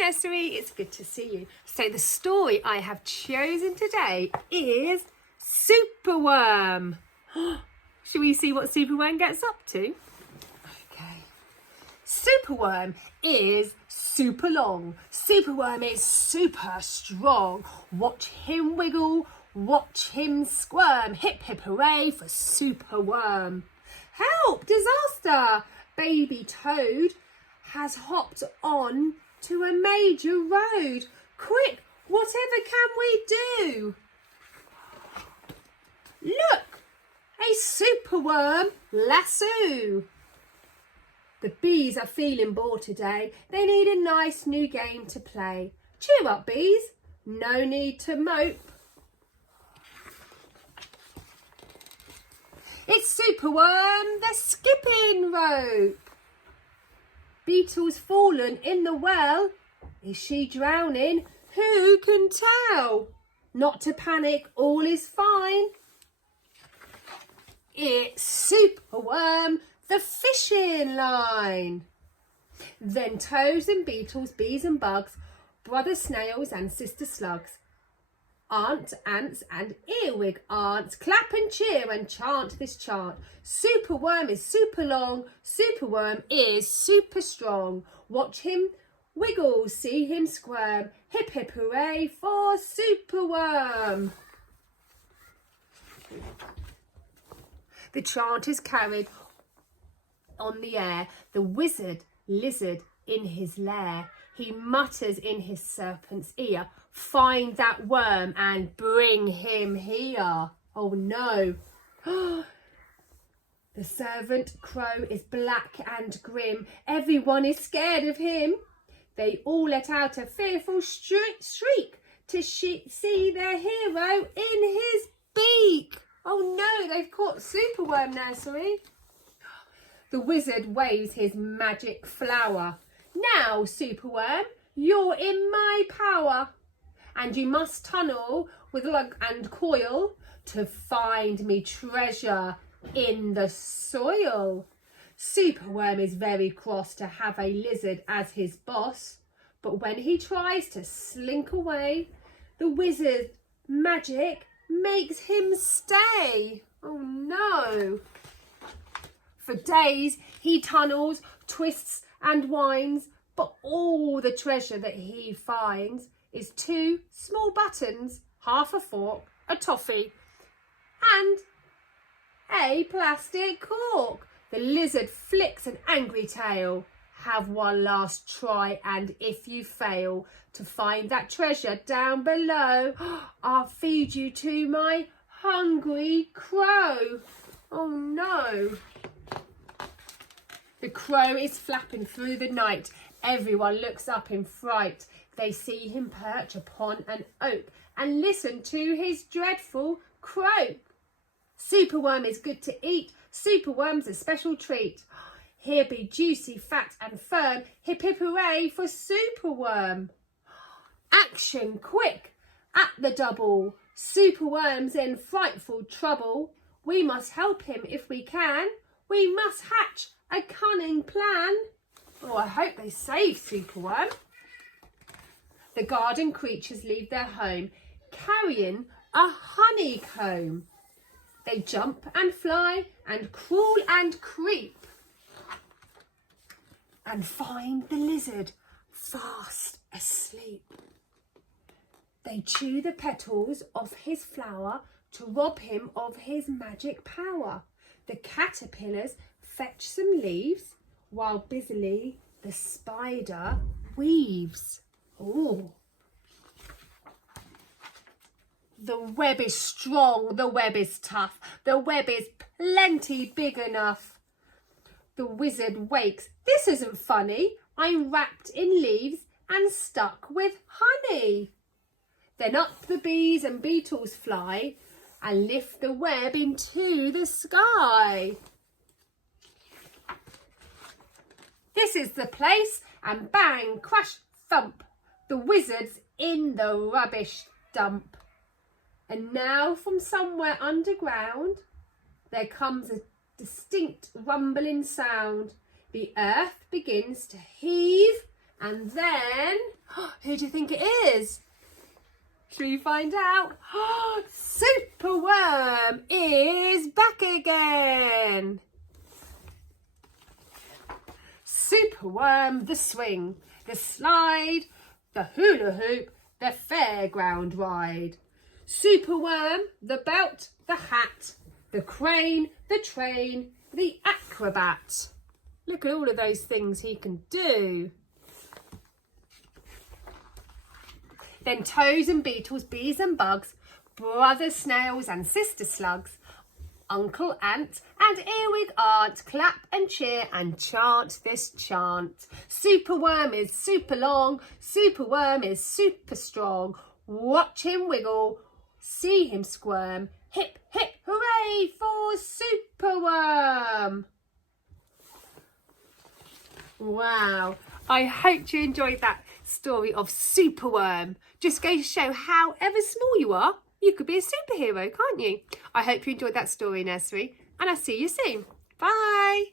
Nursery, it's good to see you. So the story I have chosen today is Superworm. Shall we see what Superworm gets up to? Okay. Superworm is super long. Superworm is super strong. Watch him wiggle, watch him squirm. Hip hip hooray for Superworm. Help! Disaster! Baby Toad has hopped on to a major road. Quick, whatever can we do? Look, a superworm lasso. The bees are feeling bored today. They need a nice new game to play. Cheer up, bees. No need to mope. It's Superworm, the skipping rope. Beetle's fallen in the well. Is she drowning? Who can tell? Not to panic, all is fine. It's Superworm, the fishing line. Then toads and beetles, bees and bugs, brother snails and sister slugs, aunt ants and earwig aunts, clap and cheer and chant this chant. Superworm is super long, Superworm is super strong. Watch him wiggle, see him squirm. Hip hip hooray for Superworm. The chant is carried on the air. The wizard lizard in his lair. He mutters in his serpent's ear, find that worm and bring him here. Oh no. The servant crow is black and grim. Everyone is scared of him. They all let out a fearful shriek to see their hero in his beak. Oh no, they've caught Superworm, Nursery. The wizard waves his magic flower. Now, Superworm, you're in my power. And you must tunnel with lug and coil to find me treasure in the soil. Superworm is very cross to have a lizard as his boss. But when he tries to slink away, the wizard's magic makes him stay. Oh no. For days he tunnels, twists and winds, but all the treasure that he finds is 2 small buttons, half a fork, a toffee, and a plastic cork. The lizard flicks an angry tail. Have one last try, and if you fail to find that treasure down below, I'll feed you to my hungry crow. Oh no. The crow is flapping through the night. Everyone looks up in fright. They see him perch upon an oak and listen to his dreadful croak. Superworm is good to eat. Superworm's a special treat. Here be juicy, fat and firm. Hip hip hooray for Superworm. Action quick at the double. Superworm's in frightful trouble. We must help him if we can. We must hatch a cunning plan. Oh, I hope they save Superworm. The garden creatures leave their home, carrying a honeycomb. They jump and fly and crawl and creep and find the lizard fast asleep. They chew the petals off his flower to rob him of his magic power. The caterpillars fetch some leaves while busily the spider weaves. Oh. The web is strong, the web is tough, the web is plenty big enough. The wizard wakes. This isn't funny. I'm wrapped in leaves and stuck with honey. Then up the bees and beetles fly and lift the web into the sky. This is the place, and bang, crash, thump, the wizard's in the rubbish dump. And now from somewhere underground, there comes a distinct rumbling sound. The earth begins to heave, And then, who do you think it is? Shall we find out? Superworm is back again. Superworm, the swing, the slide, the hula hoop, the fairground ride. Superworm, the belt, the hat, the crane, the train, the acrobat. Look at all of those things he can do. Then toads and beetles, bees and bugs, brother snails and sister slugs, uncle ant and earwig aunt, clap and cheer and chant this chant. Superworm is super long, Superworm is super strong. Watch him wiggle, see him squirm. Hip, hip, hooray for Superworm. Wow, I hope you enjoyed that story of Superworm. Just goes to show however small you are, you could be a superhero, can't you? I hope you enjoyed that story, Nursery, and I'll see you soon. Bye.